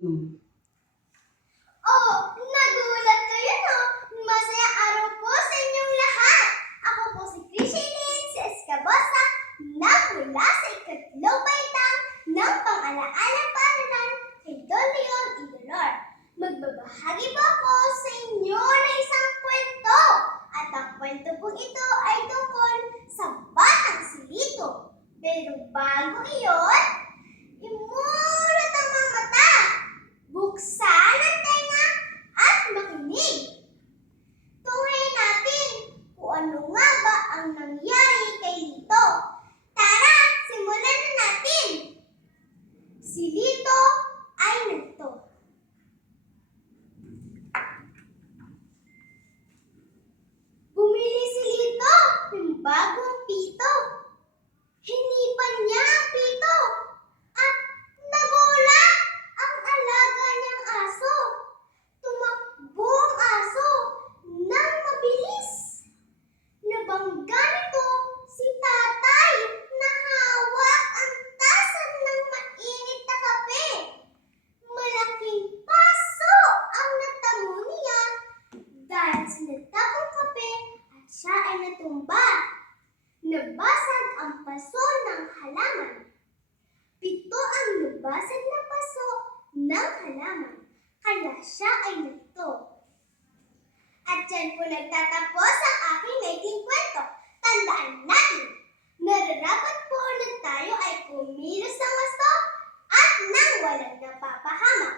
Hmm. Oh, nagulat kayo, no? Masayang araw po sa inyong lahat. Ako po si Krishalyn si Escabosa na mula sa ikatlong baitang ng pang-alaala paaralan kay Don Leon Idolor. Magbabahagi po ako sa inyo ng isang kwento. At ang kwento pong ito ay tungkol sa Batang si Lito. Pero bago iyon, imulot ang mga mata. Buksan ang tenga at makinig. Tunghayin natin kung ano nga ba ang nangyari kay Lito. Tara, simulan na natin. Si Lito ay nagto. Bumili si Lito ng bagong pito. Hinipan niya ang pito at nagulat ang alaga niyang aso. Tumakbo ang aso nang mabilis. Nabangga nito si tatay na hawak ang tasa ng mainit na kape. Malaking paso ang natamo niya dahil sinatap ang kape at siya ay natumba. Nabasag ang paso ng halaman. 7 ang nabasag na paso ng halaman, kaya siya ay nagto. At dyan po nagtatapos ang aking maikling kwento. Tandaan natin, nararapat po ulit tayo ay kumilos ng gusto at nang walang napapahama.